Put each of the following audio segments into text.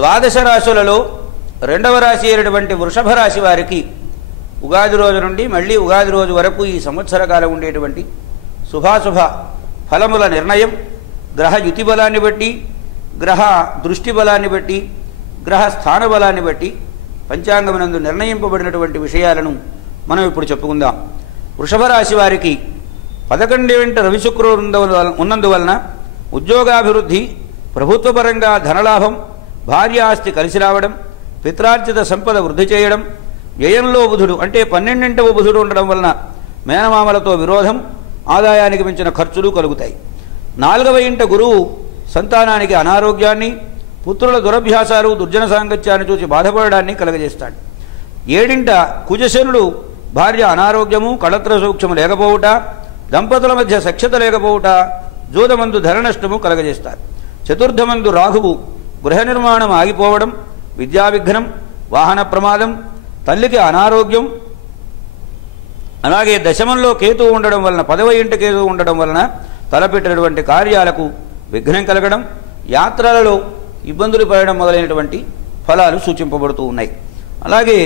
ద్వాదశ రాశులలో రెండవ రాశి అయినటువంటి వృషభ రాశి వారికి ఉగాది రోజు నుండి మళ్ళీ ఉగాది రోజు వరకు ఈ సంవత్సర కాలం ఉండేటువంటి శుభాశుభ ఫలముల నిర్ణయం గ్రహ యుతి బలాన్ని బట్టి, గ్రహ దృష్టి బలాన్ని బట్టి, గ్రహ స్థాన బలాన్ని బట్టి పంచాంగమునందు నిర్ణయింపబడినటువంటి విషయాలను మనం ఇప్పుడు చెప్పుకుందాం. వృషభ రాశి వారికి 11 వెంట రవిశుక్రుడు ఉన్నందువలన ఉద్యోగాభివృద్ధి, ప్రభుత్వపరంగా ధనలాభం, భార్య ఆస్తి కలిసి రావడం, పిత్రార్జిత సంపద వృద్ధి చేయడం, వ్యయంలో బుధుడు అంటే 12వ బుధుడు ఉండడం వలన మేనమామలతో విరోధం, ఆదాయానికి మించిన ఖర్చులు కలుగుతాయి. 4వ ఇంట గురువు సంతానానికి అనారోగ్యాన్ని, పుత్రుల దురభ్యాసాలు, దుర్జన సాంగత్యాన్ని చూసి బాధపడడాన్ని కలగజేస్తాడు. 7ంట కుజశనుడు భార్య అనారోగ్యము, కళత్ర సూక్ష్మము లేకపోవుట, దంపతుల మధ్య సఖ్యత లేకపోవుట, జూదమందు ధన నష్టము కలగజేస్తారు. 4థమందు రాహువు గృహ నిర్మాణం ఆగిపోవడం, విద్యా విఘ్నం, వాహన ప్రమాదం, తల్లికి అనారోగ్యం, అలాగే దశమంలో కేతువు ఉండడం వలన 10వ ఇంట కేతువు ఉండడం వలన తలపెట్టినటువంటి కార్యాలకు విఘ్నం కలగడం, యాత్రలలో ఇబ్బందులు పడడం మొదలైనటువంటి ఫలాలు సూచింపబడుతూ ఉన్నాయి. అలాగే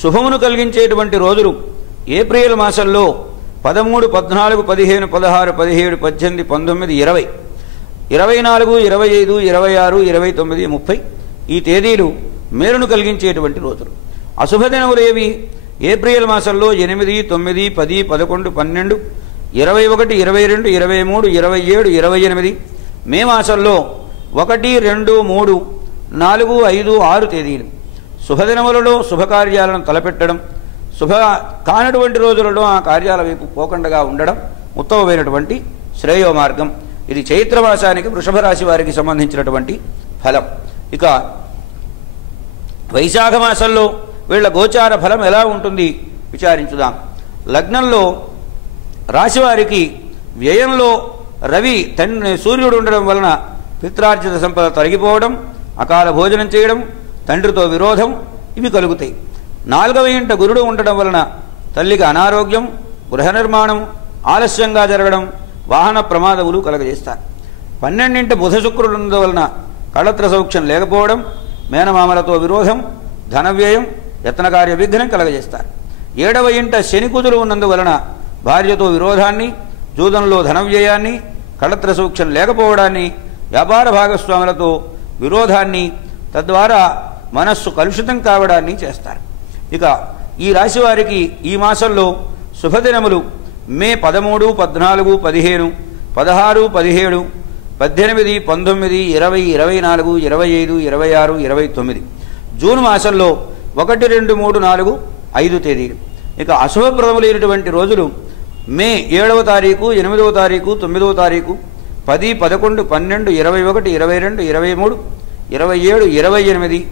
శుభమును కలిగించేటువంటి రోజులు ఏప్రిల్ మాసంలో 13, 14, 15, 16, 17, 18, 19, 20, 24, 25, 26, 29, 30 ఈ తేదీలు మేలును కలిగించేటువంటి రోజులు. అశుభదినములు ఏవి? ఏప్రిల్ మాసంలో 8, 9, 10, 11, 12, 21, 22, 23, 27, 28, మే మాసంలో 1, 2, 3, 4, 5, 6 తేదీలు. శుభదినములలో శుభకార్యాలను తలపెట్టడం, శుభ కానటువంటి రోజులలో ఆ కార్యాల వైపు పోకుండా ఉండడం ఉత్తమమైనటువంటి శ్రేయో మార్గం. ఇది చైత్రమాసానికి వృషభ రాశి వారికి సంబంధించినటువంటి ఫలం. ఇక వైశాఖ మాసంలో వీళ్ళ గోచార ఫలం ఎలా ఉంటుంది విచారించుదాం. లగ్నంలో రాశివారికి వ్యయంలో రవి సూర్యుడు ఉండడం వలన పిత్రార్జిత సంపద తొలగిపోవడం, అకాల భోజనం చేయడం, తండ్రితో విరోధం ఇవి కలుగుతాయి. 4వ ఇంట గురుడు ఉండడం వలన తల్లికి అనారోగ్యం, గృహ నిర్మాణం ఆలస్యంగా జరగడం, వాహన ప్రమాదములు కలగజేస్తారు. 12ంట బుధ శుక్రుడు ఉన్నందువలన కళత్ర సౌఖ్యం లేకపోవడం, మేనమామలతో విరోధం, ధనవ్యయం, యత్నకార్య విఘ్నం కలగజేస్తారు. 7వ ఇంట శని కుజులు ఉన్నందువలన భార్యతో విరోధాన్ని, జూదంలో ధనవ్యయాన్ని, కళత్ర సౌఖ్యం లేకపోవడాన్ని, వ్యాపార భాగస్వాములతో విరోధాన్ని, తద్వారా మనస్సు కలుషితం కావడాన్ని చేస్తారు. ఇక ఈ రాశి వారికి ఈ మాసంలో శుభదినములు మే 13, 14, 15, 16, 17, 18, 19, 20, 24, 25, 26, 29. జూన్ మాసంలో 1, 2, 3, 4, 5 తేదీలు. ఇక అశుభప్రదములైనటువంటి రోజులు మే 7వ తారీఖు, 8వ తారీఖు, 9వ తారీఖు, 10, 11, 12, 21, 22, 23, 27, 28,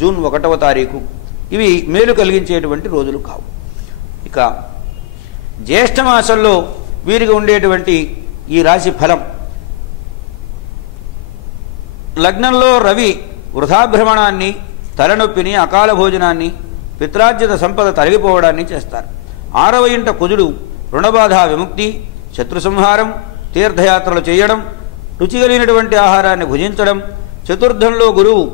జూన్ 1వ తారీఖు. ఇవి మేలు కలిగించేటువంటి రోజులు కావు. ఇక జ్యేష్ఠ మాసంలో వీరికి ఉండేటువంటి ఈ రాశి ఫలం. లగ్నంలో రవి వృథాభ్రమణాన్ని, తలనొప్పిని, అకాల భోజనాన్ని, పిత్రార్జిత సంపద తరిగిపోవడాన్ని చేస్తారు. 6వ ఇంట కుజుడు రుణబాధ విముక్తి, శత్రు సంహారం, తీర్థయాత్రలు చేయడం, రుచి కలిగినటువంటి ఆహారాన్ని భుజించడం. 4థంలో గురువు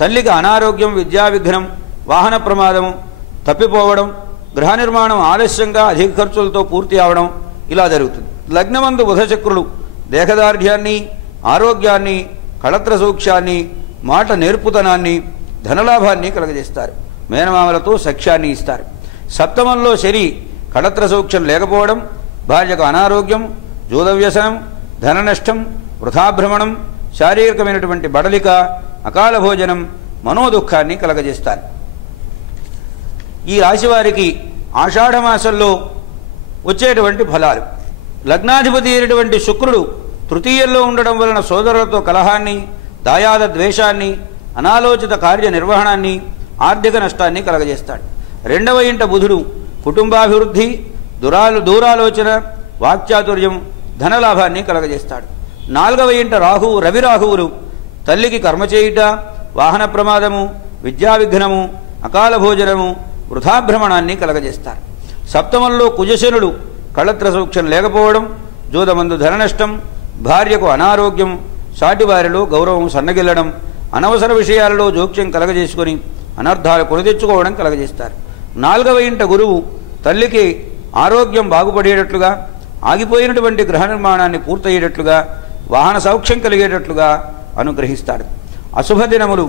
తల్లికి అనారోగ్యం, విద్యా విఘ్నం, వాహన ప్రమాదము, తప్పిపోవడం, గృహ నిర్మాణం ఆలస్యంగా అధిక ఖర్చులతో పూర్తి అవడం ఇలా జరుగుతుంది. లగ్నమందు బుధచక్రులు దేహదార్ఢ్యాన్ని, ఆరోగ్యాన్ని, కళత్ర సౌఖ్యాన్ని, మాట నేర్పుతనాన్ని, ధనలాభాన్ని కలగజేస్తారు. మేనమామలతో సఖ్యాన్ని ఇస్తారు. 7థమంలో శని కళత్ర సౌఖ్యం లేకపోవడం, భార్యకు అనారోగ్యం, జూదవ్యసనం, ధన నష్టం, వృథాభ్రమణం, శారీరకమైనటువంటి బడలిక, అకాల భోజనం, మనోదుఖాన్ని కలగజేస్తారు. ఈ రాశివారికి ఆషాఢమాసంలో వచ్చేటువంటి ఫలాలు. లగ్నాధిపతి అయినటువంటి శుక్రుడు తృతీయంలో ఉండడం వలన సోదరులతో కలహాన్ని, దాయాద ద్వేషాన్ని, అనాలోచిత కార్య నిర్వహణాన్ని, ఆర్థిక నష్టాన్ని కలగజేస్తాడు. 2వ ఇంట బుధుడు కుటుంబాభివృద్ధి, దూరాలోచన, వాక్చాతుర్యం, ధనలాభాన్ని కలగజేస్తాడు. 4వ ఇంట రాహువు రవిరాహువులు తల్లికి కర్మ చేయుట, వాహన ప్రమాదము, విద్యా విఘ్నము, అకాల భోజనము, వృథాభ్రమణాన్ని కలగజేస్తారు. 7థమంలో కుజశనుడు కళత్ర సౌఖ్యం లేకపోవడం, జూదమందు ధన నష్టం, భార్యకు అనారోగ్యం, సాటివారిలో గౌరవం సన్నగిల్లడం, అనవసర విషయాలలో జోక్యం కలగజేసుకొని అనర్థాలు కొని తెచ్చుకోవడం కలగజేస్తారు. 4వ ఇంట గురువు తల్లికి ఆరోగ్యం బాగుపడేటట్లుగా, ఆగిపోయినటువంటి గృహ నిర్మాణాన్ని పూర్తయ్యేటట్లుగా, వాహన సౌఖ్యం కలిగేటట్లుగా అనుగ్రహిస్తాడు. అశుభ దినములు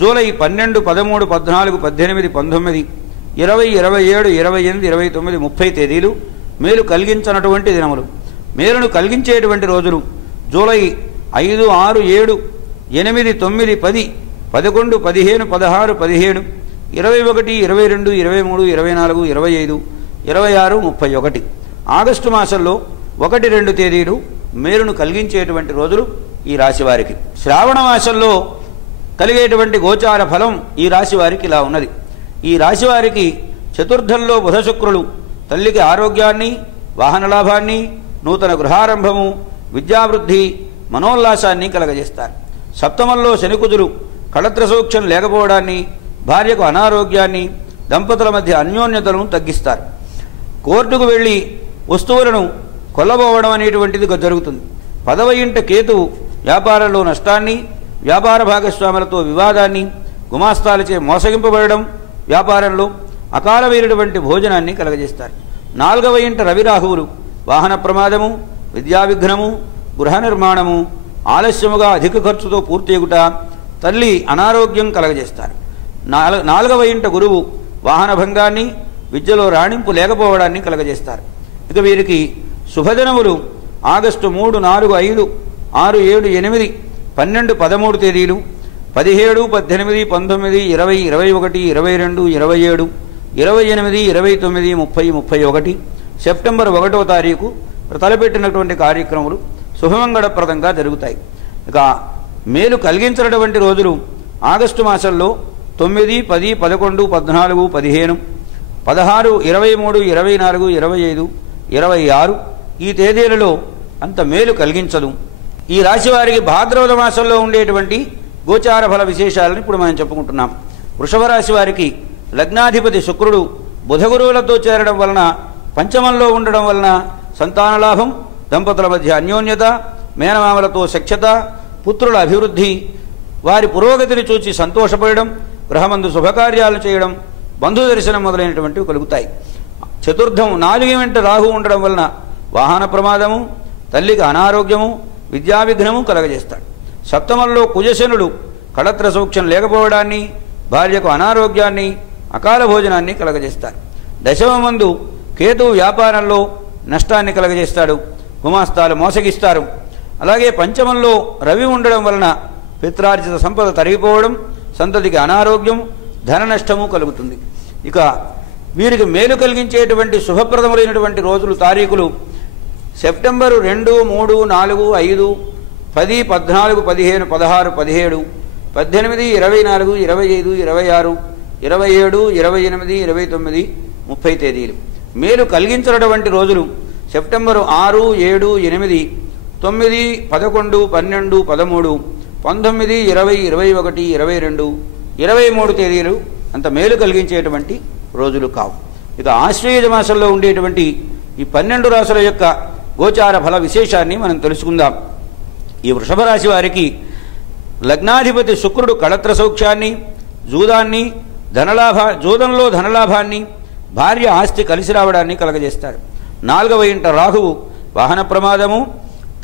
జూలై 12, 13, 14, 18, 19, 20, 27, 28, 29, 30 తేదీలు మేలు కలిగించనటువంటి దినములు. మేలును కలిగించేటువంటి రోజులు జూలై 5, 6, 7, 8, 9, 10, 11, 15, 16, 17, 21, 22, 23, 24, 25, 26, 31. ఆగస్టు మాసంలో 1, 2 తేదీలు మేలును కలిగించేటువంటి రోజులు ఈ రాశివారికి. శ్రావణ మాసంలో కలిగేటువంటి గోచార ఫలం ఈ రాశివారికి ఇలా ఉన్నది. ఈ రాశివారికి చతుర్థంలో బుధ శుక్రులు తల్లికి ఆరోగ్యాన్ని, వాహన లాభాన్ని, నూతన గృహారంభము, విద్యావృద్ధి, మనోల్లాసాన్ని కలగజేస్తారు. సప్తమంలో శనికుజులు కళత్ర సౌఖ్యం లేకపోవడాన్ని, భార్యకు అనారోగ్యాన్ని, దంపతుల మధ్య అన్యోన్యతలను తగ్గిస్తారు. కోర్టుకు వెళ్ళి వస్తువులను కొల్లబోవడం అనేటువంటిది జరుగుతుంది. 10వ ఇంట కేతువు వ్యాపారంలో నష్టాన్ని, వ్యాపార భాగస్వాములతో వివాదాన్ని, గుమాస్తాలచే మోసగింపబడడం, వ్యాపారంలో అకాలమైనటువంటి భోజనాన్ని కలగజేస్తారు. 4వ ఇంట రవిరాహువులు వాహన ప్రమాదము, విద్యా విఘ్నము, గృహ నిర్మాణము, ఆలస్యముగా అధిక ఖర్చుతో పూర్తిగుట, తల్లి అనారోగ్యం కలగజేస్తారు. 4వ ఇంట గురువు వాహన భంగాన్ని, విద్యలో రాణింపు లేకపోవడాన్ని కలగజేస్తారు. ఇక వీరికి శుభదినములు ఆగస్టు 3, 4, 5, 6, 7, 8, 12, 13 తేదీలు, 17, 18, 19, 20, 21, 22, 27, 28, 29, 30, 31, సెప్టెంబర్ 1వ తారీఖు తలపెట్టినటువంటి కార్యక్రమాలు శుభమంగళప్రదంగా జరుగుతాయి. ఇక మేలు కలిగించినటువంటి రోజులు ఆగస్టు మాసంలో 9, 10, 11, 14, 15, 16, 23, 24, 25, 26 ఈ తేదీలలో అంత మేలు కలిగించదు. ఈ రాశివారికి భాద్రపద మాసంలో ఉండేటువంటి గోచార ఫల విశేషాలను ఇప్పుడు మనం చెప్పుకుంటున్నాం. వృషభ రాశి వారికి లగ్నాధిపతి శుక్రుడు బుధగురువులతో చేరడం వలన, పంచమంలో ఉండడం వలన సంతాన లాభం, దంపతుల మధ్య అన్యోన్యత, మేనమామలతో సఖ్యత, పుత్రుల అభివృద్ధి, వారి పురోగతిని చూచి సంతోషపడడం, గృహమందు శుభకార్యాలు చేయడం, బంధు దర్శనం మొదలైనటువంటివి కలుగుతాయి. చతుర్థం 4వ వెంట రాహు ఉండడం వలన వాహన ప్రమాదము, తల్లికి అనారోగ్యము, విద్యా విఘ్నము కలగజేస్తాడు. సప్తమంలో కుజశనుడు కళత్ర సౌఖ్యం లేకపోవడాన్ని, భార్యకు అనారోగ్యాన్ని, అకాల భోజనాన్ని కలగజేస్తారు. దశమందు కేతువు వ్యాపారంలో నష్టాన్ని కలగజేస్తాడు, గుమాస్తాలు మోసగిస్తారు. అలాగే పంచమంలో రవి ఉండడం వలన పిత్రార్జిత సంపద తరిగిపోవడం, సంతతికి అనారోగ్యం, ధన నష్టము కలుగుతుంది. ఇక వీరికి మేలు కలిగించేటువంటి శుభప్రదములైనటువంటి రోజులు తారీఖులు సెప్టెంబరు 2, 3, 4, 5, 10, 14, 15, 16, 17, 18, 24, 25, 26, 27, 28, 29, 30 తేదీలు. మేలు కలిగించినటువంటి రోజులు సెప్టెంబరు 6, 7, 8, 9, 11, 12, 13, 19, 20, 21, 22, 23 తేదీలు అంత మేలు కలిగించేటువంటి రోజులు కావు. ఇక ఆశ్వయుజ మాసంలో ఉండేటువంటి ఈ 12 రాశుల యొక్క గోచార ఫల విశేషాన్ని మనం తెలుసుకుందాం. ఈ వృషభ రాశి వారికి లగ్నాధిపతి శుక్రుడు కళత్ర సౌఖ్యాన్ని, జూదాన్ని, జూదంలో ధనలాభాన్ని, భార్య ఆస్తి కలిసి రావడాన్ని కలగజేస్తాడు. 4వ ఇంట రాహువు వాహన ప్రమాదము,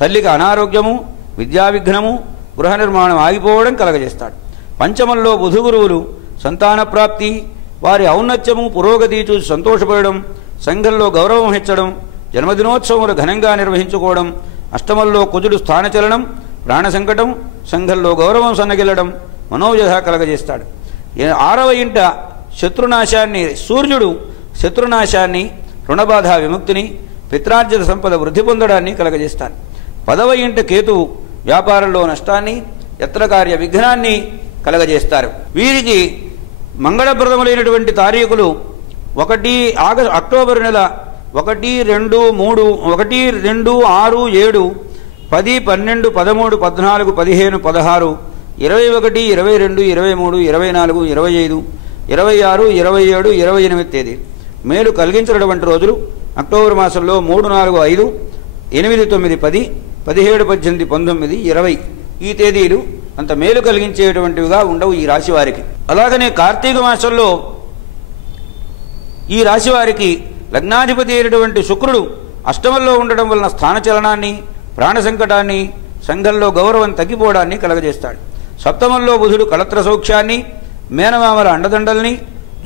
తల్లికి అనారోగ్యము, విద్యా విఘ్నము, గృహ నిర్మాణం ఆగిపోవడం కలగజేస్తాడు. పంచమంలో బుధగురువులు సంతాన ప్రాప్తి, వారి ఔన్నత్యము, పురోగతి చూసి సంతోషపడడం, సంఘంలో గౌరవం హెచ్చడం, జన్మదినోత్సవములు ఘనంగా నిర్వహించుకోవడం. అష్టమంలో కుజుడు స్థానచలనం, ప్రాణ సంకటం, సంఘంలో గౌరవం సన్నగిల్లడం, మనోవ్యధ కలగజేస్తాడు. 6వ ఇంట శత్రునాశాన్ని, సూర్యుడు శత్రునాశాన్ని, రుణబాధ విముక్తిని, పిత్రార్జిత సంపద వృద్ధి పొందడాన్ని కలగజేస్తాడు. 10వ ఇంట కేతువు వ్యాపారంలో నష్టాన్ని, యత్నకార్య విఘ్నాన్ని కలగజేస్తారు. వీరికి మంగళప్రదములైనటువంటి తారీఖులు అక్టోబర్ నెల 1, 2, 3, 1, 2, 6, 7, 10, 12, 13, 14, 15, 16, 21, 22, 23, 24, 25, 26, 27, 28 తేదీ. మేలు కలిగించినటువంటి రోజులు అక్టోబర్ మాసంలో 3, 4, 5, 8, 9, 10, 17, 18, 19, 20 ఈ తేదీలు అంత మేలు కలిగించేటువంటివిగా ఉండవు ఈ రాశి వారికి. అలాగనే కార్తీక మాసంలో ఈ రాశి వారికి లగ్నాధిపతి అయినటువంటి శుక్రుడు అష్టమంలో ఉండడం వలన స్థానచలనాన్ని, ప్రాణ సంకటాన్ని, సంఘంలో గౌరవం తగ్గిపోవడాన్ని కలగజేస్తాడు. సప్తమంలో బుధుడు కళత్ర సౌఖ్యాన్ని, మేనమామల అండదండల్ని,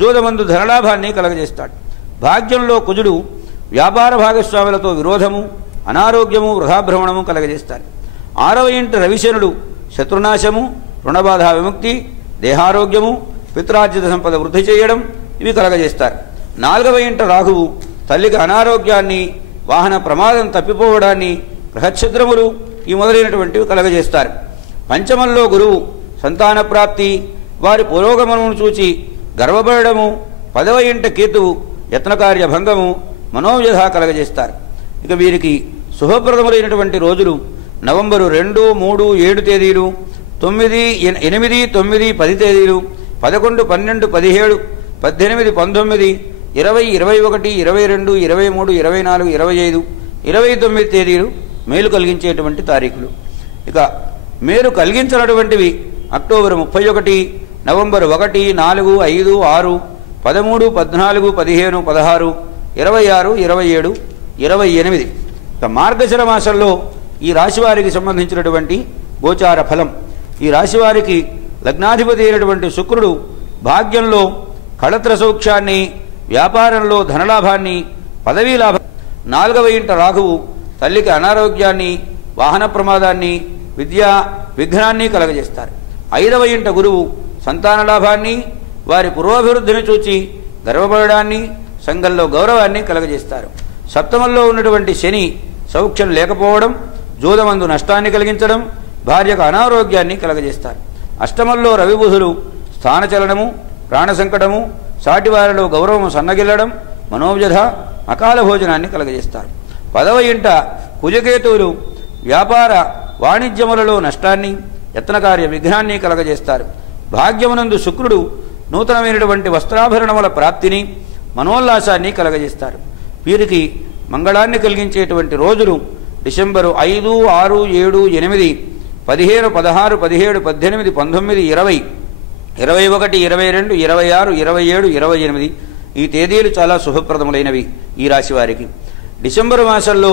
జోదమందు ధనలాభాన్ని కలగజేస్తాడు. భాగ్యంలో కుజుడు వ్యాపార భాగస్వాములతో విరోధము, అనారోగ్యము, వృధాభ్రమణము కలగజేస్తాడు. 6వ ఇంట రవిశనుడు శత్రునాశము, రుణబాధ విముక్తి, దేహారోగ్యము, పిత్రార్జిత సంపద వృద్ధి చేయడం ఇవి కలగజేస్తారు. 4వ ఇంట రాహువు తల్లికి అనారోగ్యాన్ని, వాహన ప్రమాదం తప్పిపోవడాన్ని, గ్రహఛిద్రములు ఈ మొదలైనటువంటివి కలగజేస్తారు. పంచమంలో గురువు సంతాన ప్రాప్తి, వారి పురోగమనమును చూచి గర్వపడము, 10వ ఇంట కేతువు యత్నకార్య భంగము, మనోవ్యధ కలగజేస్తారు. ఇక వీరికి శుభప్రదములైనటువంటి రోజులు నవంబరు 2, 3, 7 తేదీలు, 9, 8, 9, 10 తేదీలు, 11, 12, 17, 18, 19, 20, 21, 22, 23, 24, 25, 29 తేదీలు మేలు కలిగించేటువంటి తారీఖులు. ఇక మేలు కలిగించినటువంటివి అక్టోబర్ 31, నవంబర్ 1, 4, 5, 6, 13, 14, 15, 16, 26, 27, 28. ఇక మార్గశిర మాసంలో ఈ రాశివారికి సంబంధించినటువంటి గోచార ఫలం. ఈ రాశివారికి లగ్నాధిపతి అయినటువంటి శుక్రుడు భాగ్యంలో కళత్ర సౌఖ్యాన్ని, వ్యాపారంలో ధనలాభాన్ని, పదవీ లాభం. 4వ ఇంట రాహువు తల్లికి అనారోగ్యాన్ని, వాహన ప్రమాదాన్ని, విద్యా విఘ్నాన్ని కలగజేస్తారు. 5వ ఇంట గురువు సంతాన లాభాన్ని, వారి పురోభివృద్ధిని చూచి గర్వపడడాన్ని, సంఘంలో గౌరవాన్ని కలగజేస్తారు. సప్తమంలో ఉన్నటువంటి శని సౌఖ్యం లేకపోవడం, జోదమందు నష్టాన్ని కలిగించడం, భార్యకు అనారోగ్యాన్ని కలగజేస్తారు. అష్టమంలో రవి బుధులు స్థానచలనము, ప్రాణ సంకటము, సాటివారిలో గౌరవము సన్నగిల్లడం, మనోవ్యధ, అకాల భోజనాన్ని కలగజేస్తారు. 10వ ఇంట కుజకేతువులు వ్యాపార వాణిజ్యములలో నష్టాన్ని, యత్నకార్య విఘ్నాన్ని కలగజేస్తారు. భాగ్యమునందు శుక్రుడు నూతనమైనటువంటి వస్త్రాభరణముల ప్రాప్తిని, మనోల్లాసాన్ని కలగజేస్తారు. వీరికి మంగళాన్ని కలిగించేటువంటి రోజులు డిసెంబరు 5, 6, 7, 8, 15, 16, 17, 18, 19, 20, 21, 22, 26, 27, 28 ఈ తేదీలు చాలా శుభప్రదములైనవి ఈ రాశి వారికి. డిసెంబరు మాసంలో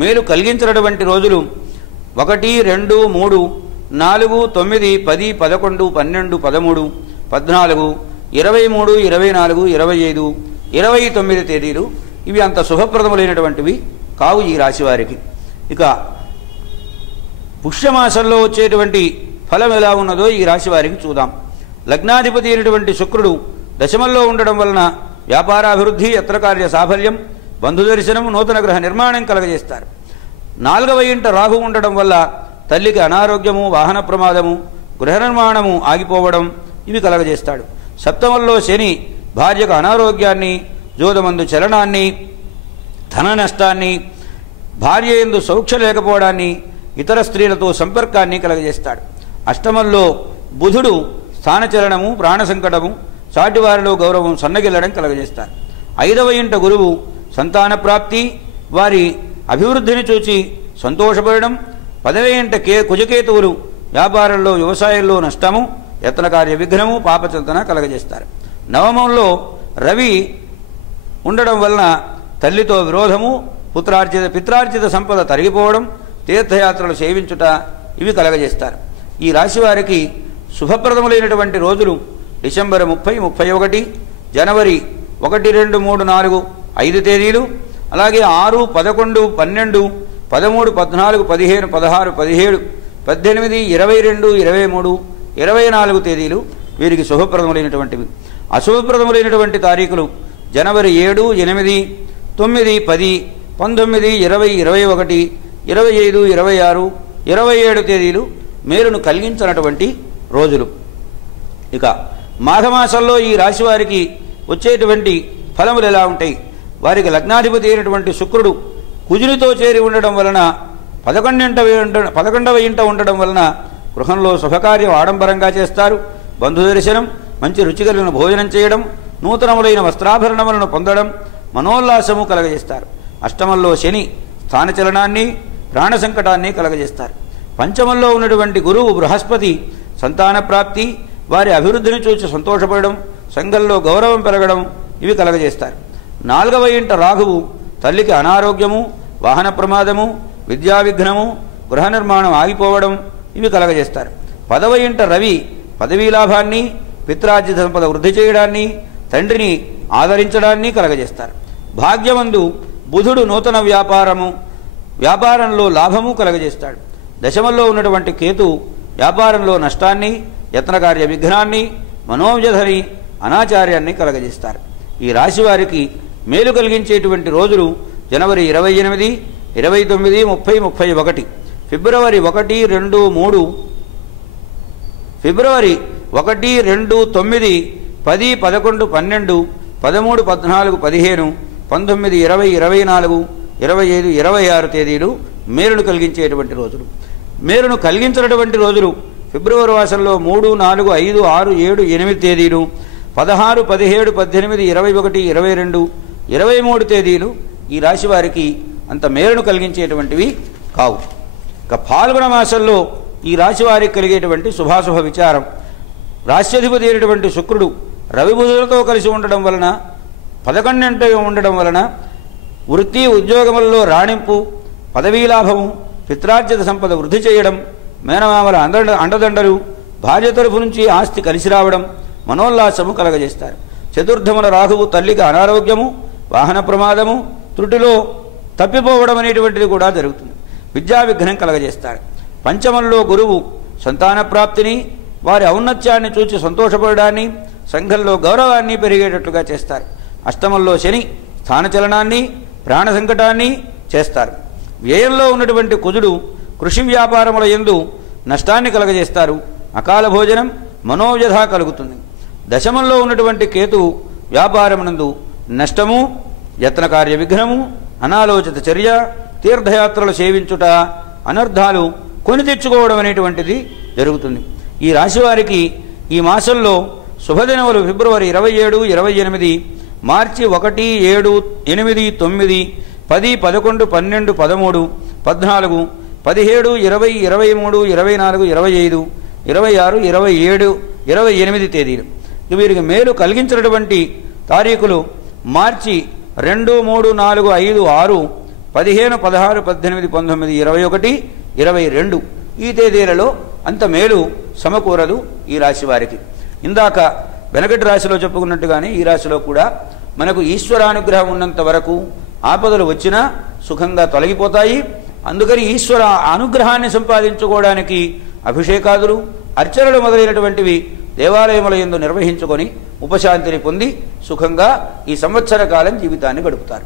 మేలు కలిగించినటువంటి రోజులు 1, 2, 3, 4, 9, 10, 11, 12, 13, 14, 23, 24, 25, 29 తేదీలు. ఇవి అంత శుభప్రదములైనటువంటివి కావు ఈ రాశివారికి. ఇక పుష్యమాసంలో వచ్చేటువంటి ఫలం ఎలా ఉన్నదో ఈ రాశివారికి చూద్దాం. లగ్నాధిపతి అయినటువంటి శుక్రుడు దశమంలో ఉండడం వలన వ్యాపారాభివృద్ధి, యత్నకార్య సాఫల్యం, బంధుదర్శనం, నూతన గృహ నిర్మాణం కలగజేస్తారు. 4వ ఇంట రాహు ఉండడం వల్ల తల్లికి అనారోగ్యము, వాహన ప్రమాదము, గృహ నిర్మాణము ఆగిపోవడం ఇవి కలగజేస్తాడు. సప్తమంలో శని భార్యకు అనారోగ్యాన్ని, జోదమందు చలనాన్ని, ధన నష్టాన్ని, భార్య యందు సౌఖ్యం లేకపోవడాన్ని, ఇతర స్త్రీలతో సంపర్కాన్ని కలగజేస్తాడు. అష్టమంలో బుధుడు స్థానచలనము, ప్రాణ సంకటము, సాటివారిలో గౌరవం సన్నగిల్లడం కలగజేస్తారు. 5వ ఇంట గురువు సంతాన ప్రాప్తి, వారి అభివృద్ధిని చూచి సంతోషపడడం. 10వ ఇంట కుజకేతువులు వ్యాపారంలో, వ్యవసాయంలో నష్టము, యత్నకార్య విఘ్నము, పాపచింతన కలగజేస్తారు. నవమంలో రవి ఉండడం వలన తల్లితో విరోధము, పిత్రార్జిత సంపద తరిగిపోవడం, తీర్థయాత్రలు సేవించుట ఇవి కలగజేస్తారు. ఈ రాశి వారికి శుభప్రదములైనటువంటి రోజులు డిసెంబర్ 30, 31, జనవరి 1, 2, 3, 4, 5 తేదీలు, అలాగే 6, 11, 12, 13, 14, 15, 16, 17, 18, 22, 23, 24 తేదీలు వీరికి శుభప్రదములైనటువంటివి. అశుభప్రదములైనటువంటి తారీఖులు జనవరి 7, 8, 9, 10, 19, 20, 21, 25, 26, 27 తేదీలు మేలును కలిగించినటువంటి రోజులు. ఇక మాఘమాసంలో ఈ రాశి వారికి వచ్చేటువంటి ఫలములు ఎలా ఉంటాయి? వారికి లగ్నాధిపతి అయినటువంటి శుక్రుడు కుజునితో చేరి ఉండడం వలన 11వ ఇంట ఉండడం వలన గృహంలో శుభకార్యం ఆడంబరంగా చేస్తారు. బంధుదర్శనం, మంచి రుచికరమైన భోజనం చేయడం, నూతనములైన వస్త్రాభరణములను పొందడం, మనోల్లాసము కలగజేస్తారు. అష్టమంలో శని స్థానచలనాన్ని, ప్రాణ సంకటాన్ని కలగజేస్తారు. పంచమంలో ఉన్నటువంటి గురువు బృహస్పతి సంతాన ప్రాప్తి, వారి అభివృద్ధిని చూసి సంతోషపడడం, సంఘంలో గౌరవం పెరగడం ఇవి కలగజేస్తారు. 4వ ఇంట రాహువు తల్లికి అనారోగ్యము, వాహన ప్రమాదము, విద్యా విఘ్నము, గృహ నిర్మాణం ఆగిపోవడం ఇవి కలగజేస్తారు. 10వ ఇంట రవి పదవీ లాభాన్ని, పిత్రార్జిత సంపద వృద్ధి చేయడాన్ని, తండ్రిని ఆదరించడాన్ని కలగజేస్తారు. భాగ్యమందు బుధుడు నూతన వ్యాపారంలో లాభము కలగజేస్తాడు. దశమంలో ఉన్నటువంటి కేతు వ్యాపారంలో నష్టాన్ని, యత్నకార్య విఘ్నాన్ని, మనోవ్యధని, అనాచార్యాన్ని కలగజేస్తారు. ఈ రాశి వారికి మేలు కలిగించేటువంటి రోజులు జనవరి 28, 29, 30, 31, ఫిబ్రవరి 1, 2, 3, ఫిబ్రవరి 1, 2, 9, 10, 11, 12, 13, 14, 15, 19, 20, 24, 25, 26 తేదీలు మేలును కలిగించేటువంటి రోజులు. మేలును కలిగించినటువంటి రోజులు ఫిబ్రవరి మాసంలో 3, 4, 5, 6, 7, 8 తేదీలు, 16, 17, 18, 21, 22, 23 తేదీలు ఈ రాశి వారికి అంత మేలును కలిగించేటువంటివి కావు. ఇక ఫాల్గుణ మాసంలో ఈ రాశి వారికి కలిగేటువంటి శుభాశుభ విచారం, రాశ్యాధిపతి అయినటువంటి శుక్రుడు రవిబుధులతో కలిసి ఉండడం వలన, 11 ఉండడం వలన వృత్తి ఉద్యోగములలో రాణింపు, పదవీలాభము, పిత్రార్జిత సంపద వృద్ధి చేయడం, మేనమామల అండదండలు, భార్య తరఫు నుంచి ఆస్తి కలిసి రావడం, మనోల్లాసము కలగజేస్తారు. చతుర్థమున రాహువు తల్లికి అనారోగ్యము, వాహన ప్రమాదము, త్రుటిలో తప్పిపోవడం అనేటువంటిది కూడా జరుగుతుంది. విద్యా విఘ్నం కలగజేస్తాడు. పంచమంలో గురువు సంతాన ప్రాప్తిని, వారి ఔన్నత్యాన్ని చూచి సంతోషపడడాన్ని, సంఘంలో గౌరవాన్ని పెరిగేటట్లుగా చేస్తారు. అష్టమంలో శని స్థానచలనాన్ని, ప్రాణ సంకటాన్ని చేస్తారు. వ్యయంలో ఉన్నటువంటి కుజుడు కృషి వ్యాపారముల యందు నష్టాన్ని కలగజేస్తారు. అకాల భోజనం, మనోవ్యధ కలుగుతుంది. దశమంలో ఉన్నటువంటి కేతువు వ్యాపారమునందు నష్టము, యత్న కార్య విఘ్నము, అనాలోచిత చర్య, తీర్థయాత్రలు సేవించుట, అనర్థాలు కొని తెచ్చుకోవడం అనేటువంటిది జరుగుతుంది. ఈ రాశివారికి ఈ మాసంలో శుభదినములు ఫిబ్రవరి 27, 28, మార్చి 1, 7, 8, 9, 10, 11, 12, 13, 14, 17, 20, 23, 24, 25, 26, 27, 28 తేదీలు. వీరికి మేలు కలిగించినటువంటి తారీఖులు మార్చి 2, 3, 4, 5, 6, 15, 16, 18, 19, 21, 22 ఈ తేదీలలో అంత మేలు సమకూరదు ఈ రాశి వారికి. ఇందాక వెనకటి రాశిలో చెప్పుకున్నట్టుగానే ఈ రాశిలో కూడా మనకు ఈశ్వరానుగ్రహం ఉన్నంత వరకు ఆపదలు వచ్చినా సుఖంగా తొలగిపోతాయి. అందుకని ఈశ్వర అనుగ్రహాన్ని సంపాదించుకోవడానికి అభిషేకాదులు, అర్చనలు మొదలైనటువంటివి దేవాలయముల యందు నిర్వహించుకొని ఉపశాంతిని పొంది సుఖంగా ఈ సంవత్సర కాలం జీవితాన్ని గడుపుతారు.